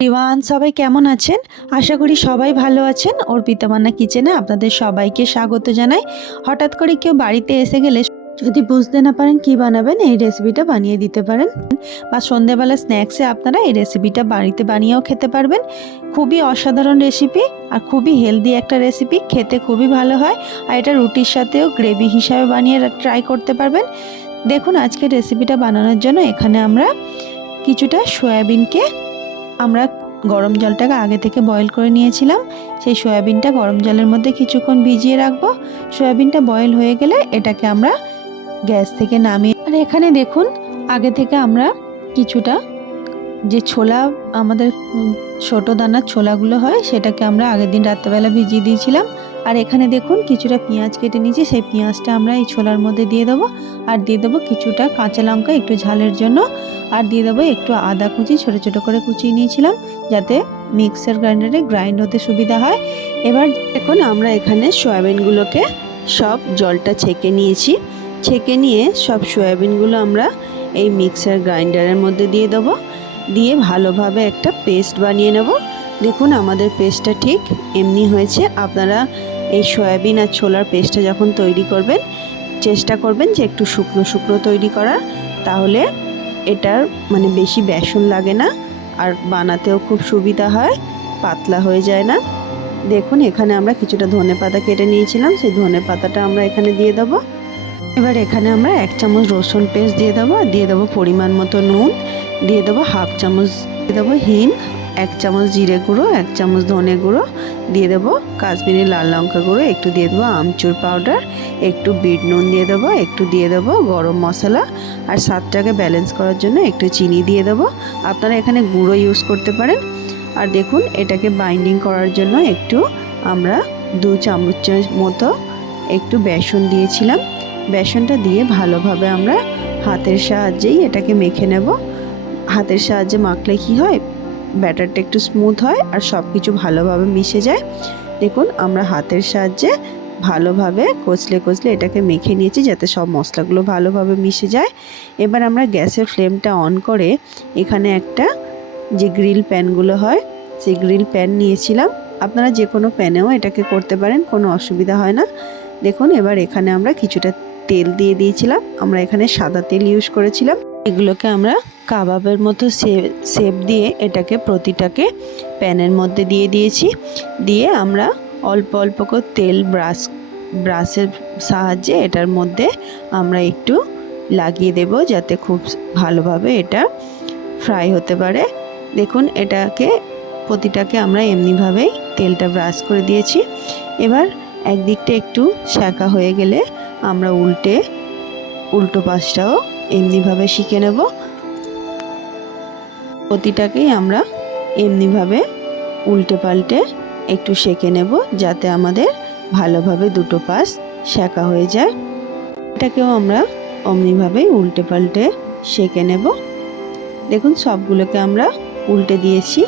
Everyone, সবাই কেমন আছেন? আশা করি সবাই ভালো আছেন। অর্পিতা মান্না কিচেনে আপনাদের সবাইকে স্বাগত জানাই। হঠাৎ করে কেউ বাড়িতে এসে গেলে যদি বুঝতে না পারেন কি বানাবেন, এই রেসিপিটা বানিয়ে দিতে পারেন। বা সন্ধ্যেবেলা স্ন্যাক্সে আপনারা এই রেসিপিটা বাড়িতে বানিয়েও খেতে পারবেন। খুবই অসাধারণ রেসিপি আর খুবই হেলদি একটা রেসিপি, খেতে খুবই ভালো হয়। আর এটা রুটির সাথেও গ্রেভি হিসাবে বানিয়ে ট্রাই করতে পারবেন। দেখুন, আজকের রেসিপিটা বানানোর জন্য এখানে আমরা কিছুটা সয়াবিনকে আমরা গরম জলটাকে আগে থেকে বয়েল করে নিয়েছিলাম। সেই সয়াবিনটা গরম জলের মধ্যে কিছুক্ষণ ভিজিয়ে রাখবো। সয়াবিনটা বয়েল হয়ে গেলে এটাকে আমরা গ্যাস থেকে নামিয়ে, আর এখানে দেখুন আগে থেকে আমরা কিছুটা যে ছোলা, আমাদের ছোট দানার ছোলাগুলো হয়, সেটাকে আমরা আগের দিন রাত্রেবেলা ভিজিয়ে দিয়েছিলাম। আর এখানে দেখুন কিছুটা পেঁয়াজ কেটে নিয়েছি, সেই পেঁয়াজটা আমরা এই ছোলার মধ্যে দিয়ে দেবো। আর দিয়ে দেবো কিছুটা কাঁচা লঙ্কা একটু ঝালের জন্য। আর দিয়ে দেবো একটু আদা কুচি ছোট ছোট করে কুচিয়ে নিয়েছিলাম, যাতে মিক্সার গ্রাইন্ডারে গ্রাইন্ড হতে সুবিধা হয়। এবার দেখুন আমরা এখানে সয়াবিনগুলোকে সব জলটা ছেঁকে নিয়েছি। ছেঁকে নিয়ে সব সয়াবিনগুলো আমরা এই মিক্সার গ্রাইন্ডারের মধ্যে দিয়ে দেবো। দিয়ে ভালোভাবে একটা পেস্ট বানিয়ে নেব। দেখুন আমাদের পেস্টটা ঠিক এমনি হয়েছে। আপনারা এই সয়াবিন আর ছোলার পেস্টটা যখন তৈরি করবেন, চেষ্টা করবেন যে একটু শুকনো শুকনো তৈরি করার, তাহলে এটার মানে বেশি বেসন লাগে না আর বানাতেও খুব সুবিধা হয়, পাতলা হয়ে যায় না। দেখুন এখানে আমরা কিছুটা ধনেপাতা কেটে নিয়েছিলাম, সেই ধনেপাতাটা আমরা এখানে দিয়ে দেবো। এবার এখানে আমরা 1 চামচ রসুন পেস্ট দিয়ে দেবো। আর দিয়ে দেবো পরিমাণ মতো নুন, দিয়ে দেবো 1/2 চামচ দিয়ে দেবো হিং, 1 চামচ জিরে গুঁড়ো, 1 চামচ ধনে গুঁড়ো, দিয়ে দেবো কাশ্মীরি লাল লঙ্কা গুঁড়ো, একটু দিয়ে দেবো আমচুর পাউডার, একটু বিট নুন দিয়ে দেবো, একটু দিয়ে দেবো গরম মশলা, আর স্বাদটাকে ব্যালেন্স করার জন্য একটু চিনি দিয়ে দেবো। আপনারা এখানে গুঁড়ো ইউজ করতে পারেন। আর দেখুন এটাকে বাইন্ডিং করার জন্য একটু আমরা 2 চামচের মতো একটু বেসন দিয়েছিলাম। বেসনটা দিয়ে ভালোভাবে আমরা হাতের সাহায্যেই এটাকে মেখে নেব। হাতের সাহায্যে মাখলে কি হয়, ব্যাটারটা একটু স্মুথ হয় আর সব কিছু ভালোভাবে মিশে যায়। দেখুন আমরা হাতের সাহায্যে ভালোভাবে কচলে কচলে এটাকে মেখে নিয়েছি, যাতে সব মশলাগুলো ভালোভাবে মিশে যায়। এবার আমরা গ্যাসের ফ্লেমটা অন করে এখানে একটা যে গ্রিল প্যানগুলো হয়, সেই গ্রিল প্যান নিয়েছিলাম। আপনারা যে কোনো প্যানেও এটাকে করতে পারেন, কোনো অসুবিধা হয় না। দেখুন এবার এখানে আমরা কিছুটা তেল দিয়ে দিয়েছিলাম। আমরা এখানে সাদা তেল ইউজ করেছিলাম। এগুলোকে আমরা কাবাবের মতো শেপ দিয়ে এটাকে প্রতিটাকে প্যানের মধ্যে দিয়ে দিয়েছি। দিয়ে আমরা অল্প অল্প করে তেল ব্রাশের সাহায্যে এটার মধ্যে আমরা একটু লাগিয়ে দেব, যাতে খুব ভালোভাবে এটা ফ্রাই হতে পারে। দেখুন এটাকে প্রতিটাকে আমরা এমনিভাবেই তেলটা ব্রাশ করে দিয়েছি। এবার একদিকটা একটু সেঁকা হয়ে গেলে আমরা উল্টো পাশটাও এমনিভাবে শিখে নেব। প্রতিটাকেই আমরা এমনিভাবে উল্টে পাল্টে একটু সেঁকে নেব, যাতে আমাদের ভালোভাবে দুটো পাশ সেঁকা হয়ে যায়। এটাকেও আমরা অমনিভাবেই উল্টে পাল্টে সেঁকে নেব। দেখুন সবগুলোকে আমরা উল্টে দিয়েছি।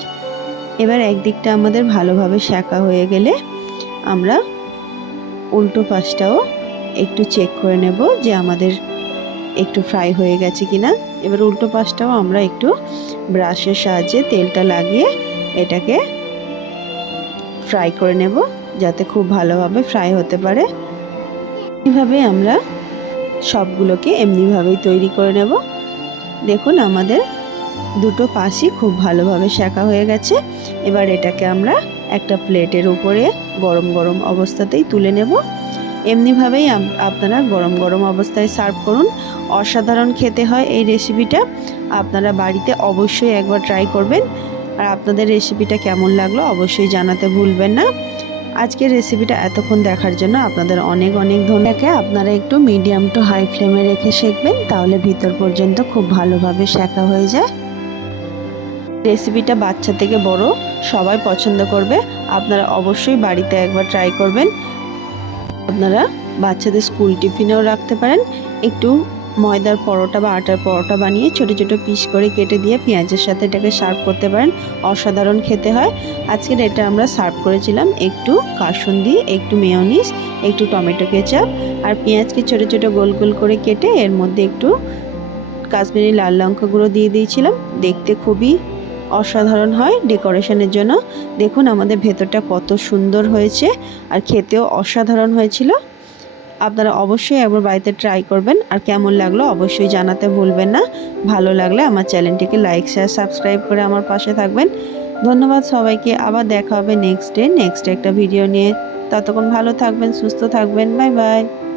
এবার একদিকটা আমাদের ভালোভাবে সেঁকা হয়ে গেলে আমরা উল্টো পাশটাও একটু চেক করে নেব যে আমাদের একটু ফ্রাই হয়ে গেছে কিনা। এবার উল্টো পাশটাও আমরা একটু ব্রাশের সাহায্যে তেলটা লাগিয়ে এটাকে ফ্রাই করে নেব, যাতে খুব ভালোভাবে ফ্রাই হতে পারে। এইভাবে আমরা সবগুলোকে এমনিভাবেই তৈরি করে নেব। দেখুন আমাদের দুটো পাশই খুব ভালোভাবে সেঁকা হয়ে গেছে। এবার এটাকে আমরা একটা প্লেটের উপরে গরম গরম অবস্থাতেই তুলে নেব। এমনিভাবেই আপনারা গরম গরম অবস্থায় সার্ভ করুন। অসাধারণ খেতে হয় এই রেসিপিটা। আপনারা বাড়িতে অবশ্যই একবার ট্রাই করবেন। আর আপনাদের রেসিপিটা কেমন লাগলো অবশ্যই জানাতে ভুলবেন না। আজকের রেসিপিটা এতক্ষণ দেখার জন্য আপনাদের অনেক অনেক ধন্যবাদ। আপনারা একটু মিডিয়াম টু হাই ফ্লেমে রেখে সেঁকবেন, তাহলে ভিতর পর্যন্ত খুব ভালোভাবে সেঁকা হয়ে যায়। রেসিপিটা বাচ্চা থেকে বড় সবাই পছন্দ করবে। আপনারা অবশ্যই বাড়িতে একবার ট্রাই করবেন। আপনারা বাচ্চাদের স্কুল টিফিনেও রাখতে পারেন। একটু ময়দার পরোটা বা আটার পরোটা বানিয়ে ছোট ছোট পিস করে কেটে দিয়ে পেঁয়াজের সাথে এটাকে সার্ভ করতে পারেন। অসাধারণ খেতে হয়। আজকের এটা আমরা সার্ভ করেছিলাম একটু কাসুন্দি, একটু মেয়োনিজ, একটু টমেটো কেচাপ, আর পেঁয়াজকে ছোট ছোট গোল গোল করে কেটে এর মধ্যে একটু কাশ্মীরি লাল লঙ্কা গুঁড়ো দিয়ে দিয়েছিলাম। দেখতে খুবই অসাধারণ হয় ডেকোরেশনের জন্য। দেখুন আমাদের ভেতরটা কত সুন্দর হয়েছে আর খেতেও অসাধারণ হয়েছিল। আপনারা অবশ্যই একবার বাড়িতে ট্রাই করবেন আর কেমন লাগলো অবশ্যই জানাতে ভুলবেন না। ভালো লাগলে আমার চ্যানেলটিকে লাইক শেয়ার সাবস্ক্রাইব করে আমার পাশে থাকবেন। ধন্যবাদ সবাইকে। আবার দেখা হবে নেক্সট ডে একটা ভিডিও নিয়ে। ততক্ষণ ভালো থাকবেন, সুস্থ থাকবেন। Bye bye.